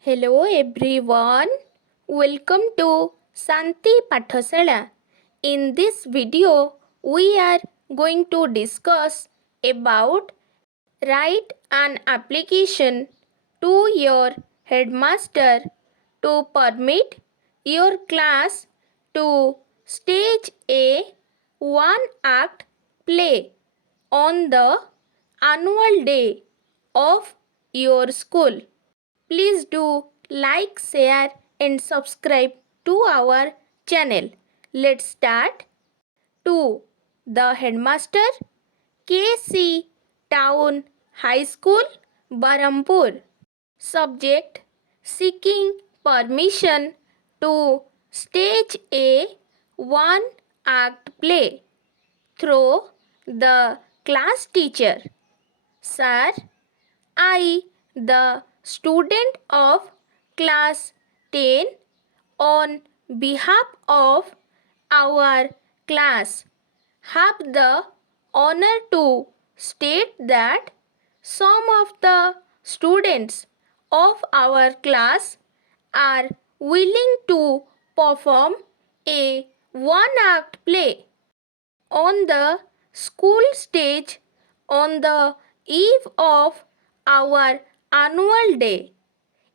Hello everyone, welcome to Santi Pathasala. In this video, we are going to discuss about write an application to your headmaster to permit your class to stage a one-act play on the annual day of your school. Please do like, share and subscribe to our channel. Let's start. To the headmaster, KC Town High School, Barampur. Subject: seeking permission to stage a one-act play through the class teacher. Sir, I, the student of class 10, on behalf of our class, have the honor to state that some of the students of our class are willing to perform a one-act play on the school stage on the eve of our annual day.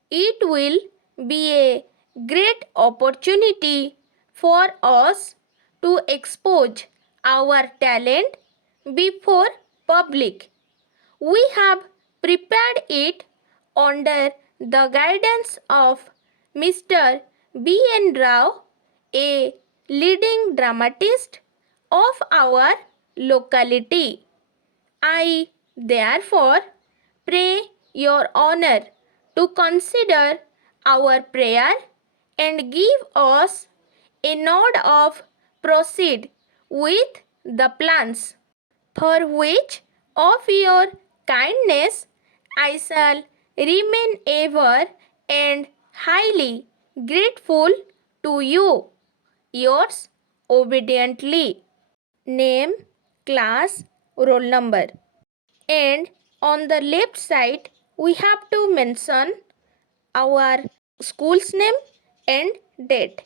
It will be a great opportunity for us to expose our talent before public. We have prepared it under the guidance of Mr. B. N. Rao, a leading dramatist of our locality. I therefore pray your honor to consider our prayer and give us a nod of proceed with the plans, for which of your kindness I shall remain ever and highly grateful to you. Yours obediently. Name, class, roll number. And on the left side, we have to mention our school's name and date.